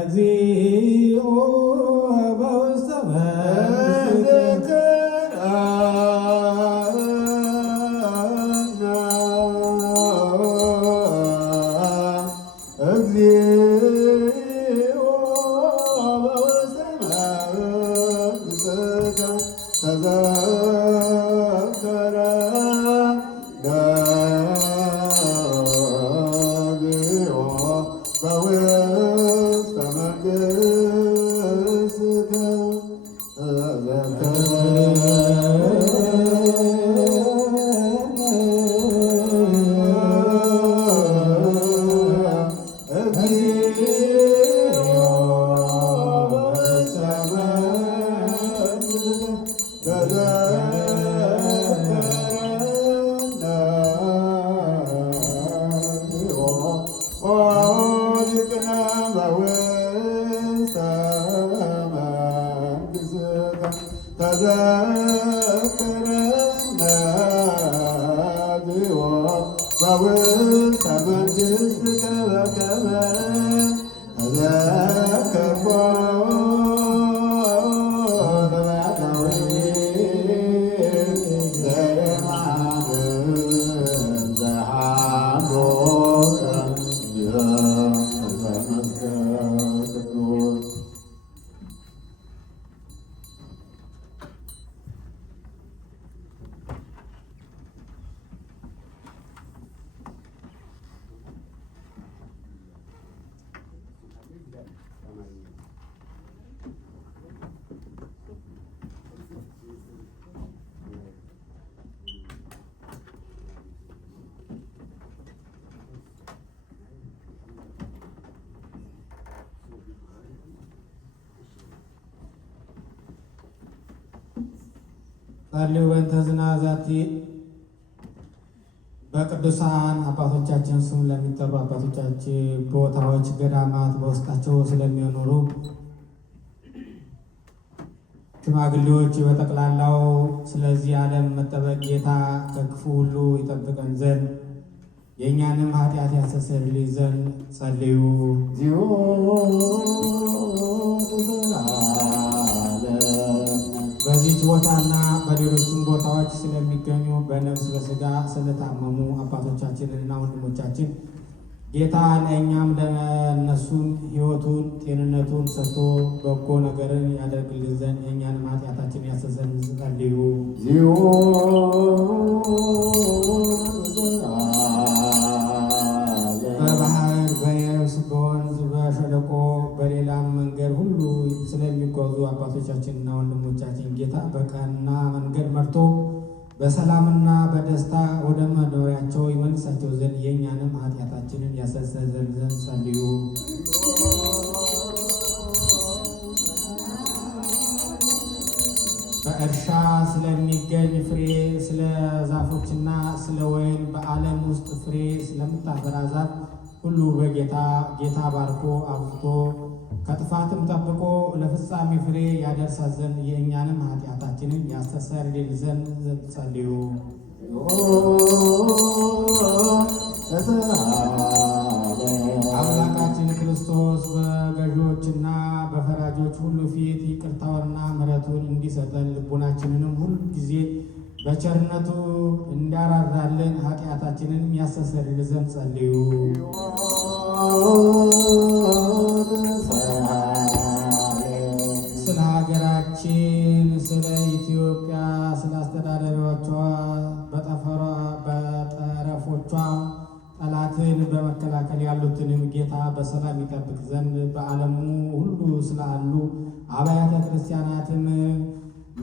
እግዚኦ ጸልዩ በእንተ ዝናዛቲ በቅዱሳን አባቶቻችን ስም ለሚጠሩ አባቶቻችን ቦታዎች፣ ገዳማት በውስጣቸው ስለሚኖሩ ሽማግሌዎች በጠቅላላው ስለዚህ ዓለም መጠበቅ ጌታ ከክፉ ሁሉ ይጠብቀን ዘንድ የእኛንም ኃጢአት ያስተሰርይልን ዘንድ ጸልዩ። በዚህች ቦታና በሌሎችም ቦታዎች ስለሚገኙ በነፍስ በሥጋ ስለታመሙ አባቶቻችንና ወንድሞቻችን ጌታ ለእኛም ለእነሱም ሕይወቱን ጤንነቱን ሰጥቶ በጎ ነገርን ያደርግልን ዘንድ የእኛንም ኃጢአታችን ያስተሰርይልን ዘንድ ጸልዩ። በባህር በየብስ በወንዝ በሸለቆ በሌላም መንገድ ሁሉ ስለሚጓዙ አባቶቻችንና ወንድሞቻችን ጌታ በቀና መንገድ መርቶ በሰላምና በደስታ ወደ መኖሪያቸው ይመልሳቸው ዘንድ የእኛንም ኃጢአታችንን ያስተሰርይልን ዘንድ ጸልዩ። በእርሻ ስለሚገኝ ፍሬ ስለ ዛፎችና ስለ ወይን በዓለም ውስጥ ፍሬ ስለምታፈራ ዛፍ ሁሉ ጌታ ባርኮ አብዝቶ ከጥፋትም ጠብቆ ለፍጻሜ ፍሬ ያደርሳት ዘንድ የእኛንም ኃጢአታችንን ያስተሰርይልን ዘንድ ጸልዩ። አምላካችን ክርስቶስ በገዢዎችና በፈራጆች ሁሉ ፊት ይቅርታውንና ምሕረቱን እንዲሰጠን ልቡናችንንም ሁል ጊዜ በቸርነቱ እንዲያራራልን ኃጢአታችንን ያስተሰርይልን ዘንድ ጸልዩ። ስለ ሀገራችን ስለ ኢትዮጵያ ስለ አስተዳዳሪዎቿ በጠረፎቿ ጠላትን በመከላከል ያሉትንም ጌታ በሰላም ይጠብቅ ዘንድ በዓለሙ ሁሉ ስላሉ አብያተ ክርስቲያናትም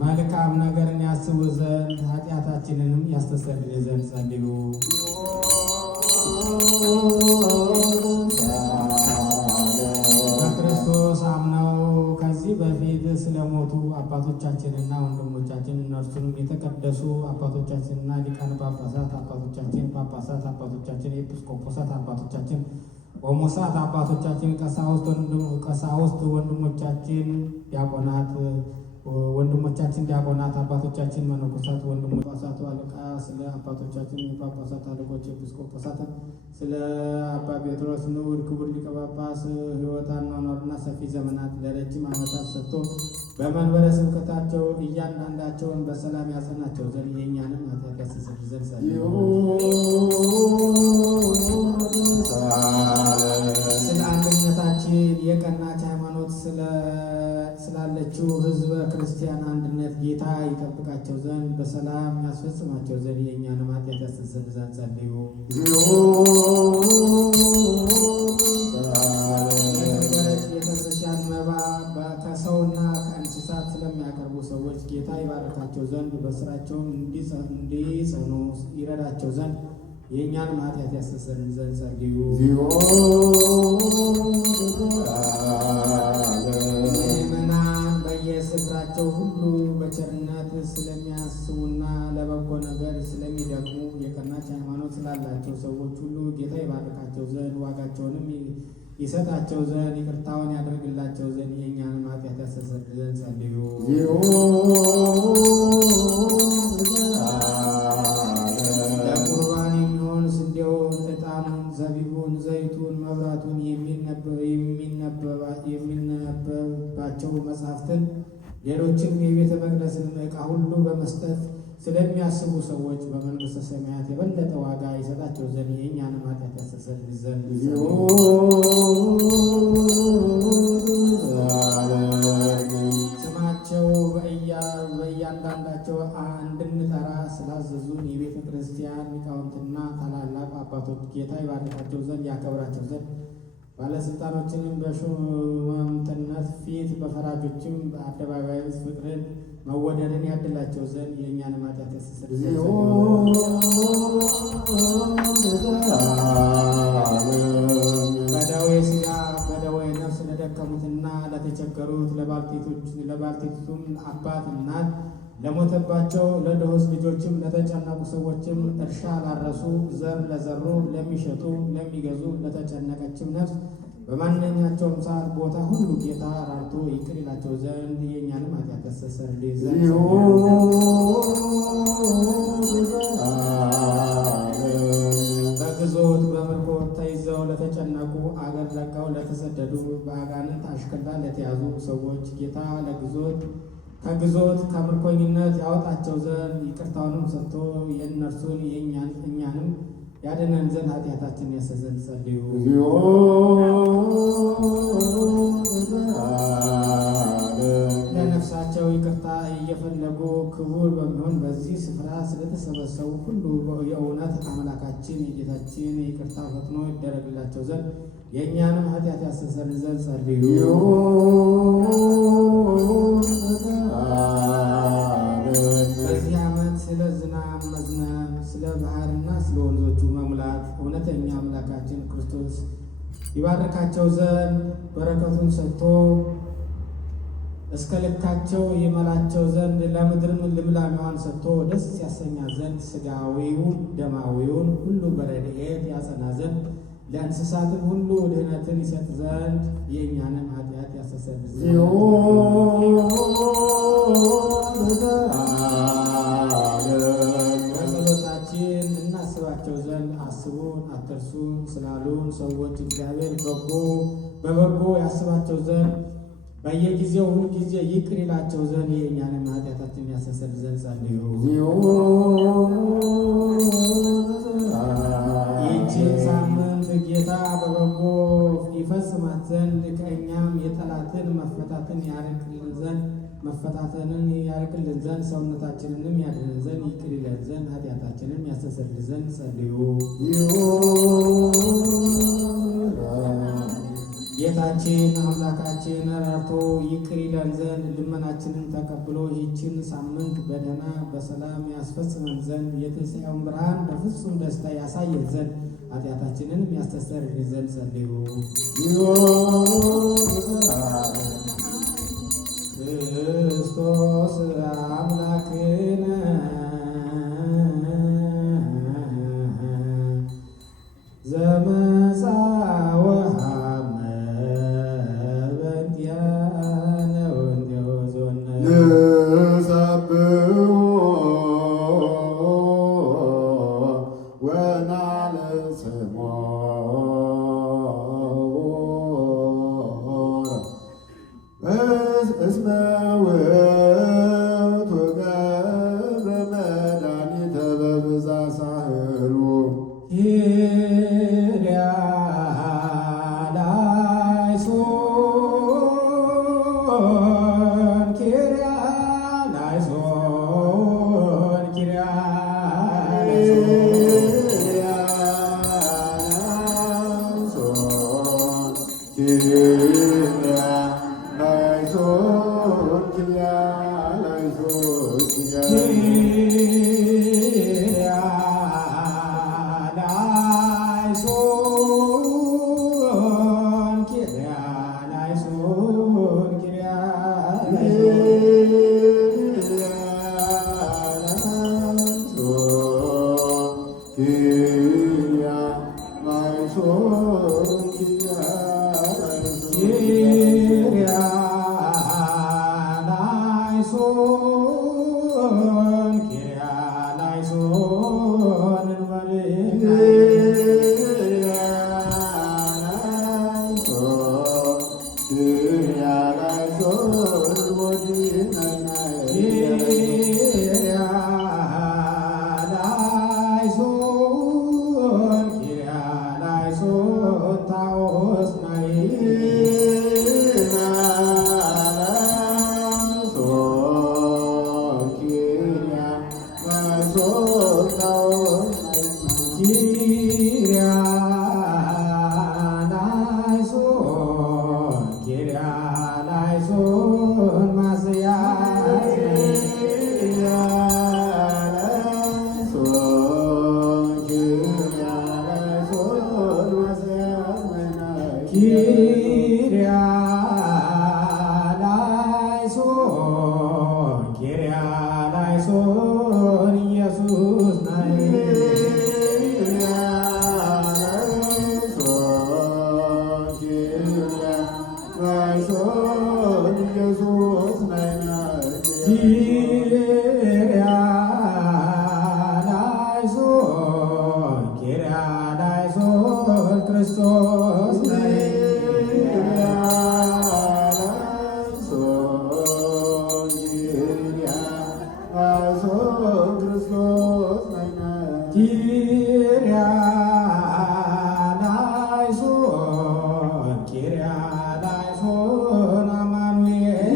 መልካም ነገርን ያስቡ ዘንድ ኃጢአታችንንም ያስተሰርይልን ዘንድ ጸልዩ። በክርስቶስ አምነው ከዚህ በፊት ስለሞቱ አባቶቻችንና ወንድሞቻችን እነርሱንም የተቀደሱ አባቶቻችንና ሊቃነ ጳጳሳት አባቶቻችን፣ ጳጳሳት አባቶቻችን፣ ኤጲስቆጶሳት አባቶቻችን፣ ቆሞሳት አባቶቻችን፣ ቀሳውስት ወንድሞቻችን፣ ዲያቆናት አባቶቻችን፣ መነኮሳት ወንድሞች፣ ጳጳሳቱ አለቃ ስለ አባቶቻችን የጳጳሳት አለቆች ኤጲስቆጶሳት ስለ አባ ጴጥሮስ ንዑድ ክቡር ሊቀ ጳጳስ ሕይወት አኗኗርና ሰፊ ዘመናት ለረጅም ዓመታት ሰጥቶ በመንበረ ስብከታቸው እያንዳንዳቸውን በሰላም ያጸናቸው ዘንድ የእኛንም ኃጢአት ያስተሰርይ ዘንድ ጸልዩ። ስለ አንድነታችን የቀናች ሃይማኖት ስላለችው ሕዝበ ክርስቲያን አንድነት ጌታ ይጠብቃቸው ዘንድ በሰላም ያስፈጽማቸው ዘንድ የእኛንም ኃጢአት ያስተሰርይ ዘንድ ጸልዩ። የቤተክርስቲያን መባ ከሰውና ከእንስሳት ስለሚያቀርቡ ሰዎች ጌታ ይባርካቸው ዘንድ በስራቸውም እንዲጸኑ ይረዳቸው ዘንድ የእኛንም ኃጢአት ያስተሰርይ ዘንድ ጸልዩ። ምእመናን በየስፍራቸው ሁሉ በቸርነት ስለሚያስቡና ለበጎ ነገር ስለሚደክሙ የቀናች ሃይማኖት ስላላቸው ሰዎች ሁሉ ጌታ ይባርካቸው ዘንድ ዋጋቸውንም ይሰጣቸው ዘንድ ይቅርታውን ያደርግላቸው ዘንድ የእኛንም ኃጢአት ያስተሰርይ ዘንድ ጸልዩ። የሚገባቸው መጽሐፍትን ሌሎችም የቤተ መቅደስን ዕቃ ሁሉ በመስጠት ስለሚያስቡ ሰዎች በመንግሥተ ሰማያት የበለጠ ዋጋ ይሰጣቸው ዘንድ የእኛንም ኃጢአት ያስተሰርይ ዘንድ ስማቸው በእያንዳንዳቸው እንድንጠራ ስላዘዙን የቤተ ክርስቲያን ሊቃውንትና ታላላቅ አባቶች ጌታ ይባርካቸው ዘንድ ያከብራቸው ዘንድ ባለሥልጣኖችንም በሹመምትነት ፊት በፈራጆችም በአደባባይ ፍቅርን መወደድን ያድላቸው ዘንድ የእኛንም ኃጢአት ያስተሰርይ ዘንድ በደዌ ሥጋ በደዌ ነፍስ ለደከሙትና ለተቸገሩት ለባልቴቲቱም አባት እናት ለሞተባቸው ለድሆች ልጆችም ለተጨነቁ ሰዎችም እርሻ ላረሱ ዘር ለዘሩ ለሚሸጡ ለሚገዙ ለተጨነቀችም ነፍስ በማንኛቸውም ሰዓት ቦታ ሁሉ ጌታ ራርቶ ይቅር ይላቸው ዘንድ የእኛንም ኃጢአት ያስተሰርይ ዘንድ በግዞት በምርኮ ተይዘው ለተጨነቁ አገር ለቀው ለተሰደዱ በአጋንንት አሽከላ ለተያዙ ሰዎች ጌታ ከግዞት ከምርኮኝነት ያወጣቸው ዘንድ ይቅርታውንም ሰጥቶ የእነርሱን እኛንም ያድነን ዘንድ ኃጢአታችንን ያስተሰርይ ዘንድ ጸልዩ። ለነፍሳቸው ይቅርታ እየፈለጉ ክቡር በሚሆን በዚህ ስፍራ ስለተሰበሰቡ ሁሉ የእውነት አምላካችን የጌታችን ይቅርታ ፈጥኖ ይደረግላቸው ዘንድ የእኛንም ኃጢአት ያስተሰርይ ዘንድ ጸልዩ። በዚህ ዓመት ስለ ዝናብ መዝነብ ስለ ባህርና ስለ ወንዞቹ መሙላት እውነተኛ አምላካችን ክርስቶስ ይባርካቸው ዘንድ በረከቱን ሰጥቶ እስከ ልካቸው ይመላቸው ዘንድ ለምድርም ልምላሜዋን ሰጥቶ ደስ ያሰኛት ዘንድ ሥጋዊውን ደማዊውን ሁሉ በረድኤት ያጸና ዘንድ ለእንስሳትም ሁሉ ድህነትን ይሰጥ ዘንድ የእኛንም ኃጢአት ያስተሰርይ ዘንድ በጸሎታችን እናስባቸው ዘንድ አስቡን አትርሱን ስላሉን ሰዎች እግዚአብሔር በበጎ ያስባቸው ዘንድ በየጊዜው ሁልጊዜ ይቅር ይላቸው ዘንድ የእኛንም ኃጢአታችንን ያስተሰርይ ዘንድ ጸልዩ። ይህችን ሳምንት ጌታ በበጎ ይፈጽማት ዘንድ ከእኛም የጠላትን መፈታተንን ያርቅልን ዘንድ ሰውነታችንንም ያድነን ዘንድ ይቅር ይለን ዘንድ ኃጢአታችንን ያስተሰርይ ዘንድ ጸልዩ። ጌታችን አምላካችን ረድቶ ይቅር ይለን ዘንድ ልመናችንን ተቀብሎ ይህችን ሳምንት በደህና በሰላም ያስፈጽመን ዘንድ የትንሣኤውን ብርሃን በፍጹም ደስታ ያሳየን ዘንድ ኃጢአታችንንም ያስተሰርይ ዘንድ ጸልዩ። ክርስቶስ አምላክነ ዘመጻ እስመ ውእቱ ገብረ መድኃኒተ በብዛ ሳህሉ Yeah. ላይሶን ማስያዝ ኪርያላይሶን ኢየሱስ ናይ ኪርያላይሶን ክርስቶስ ናይ ኪርያላይሶን አማኑኤል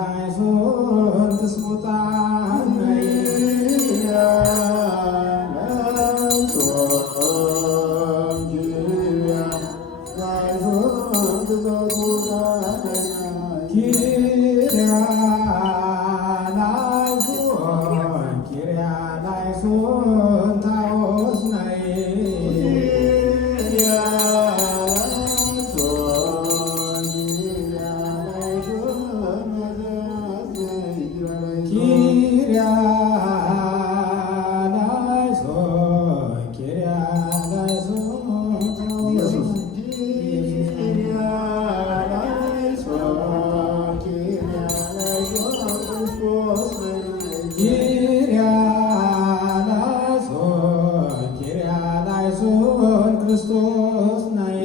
ኪርያላይሶን ትስሙታን ኪርያላይሶን ታዎስ ናይ ኪርያላይሶን ክርስቶስ ናይ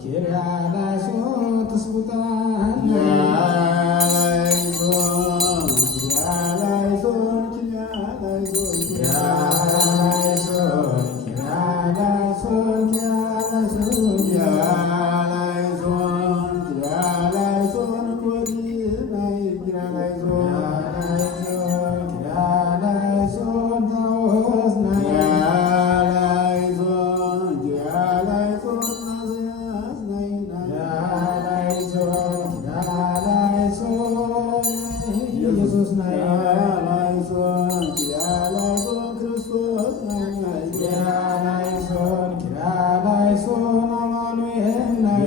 ኪርያላይሶን ትስሙታን ኢየሱስ ናይ ክርስቶስ ናይ ኪርያላይሶን አማኑኤል ናይ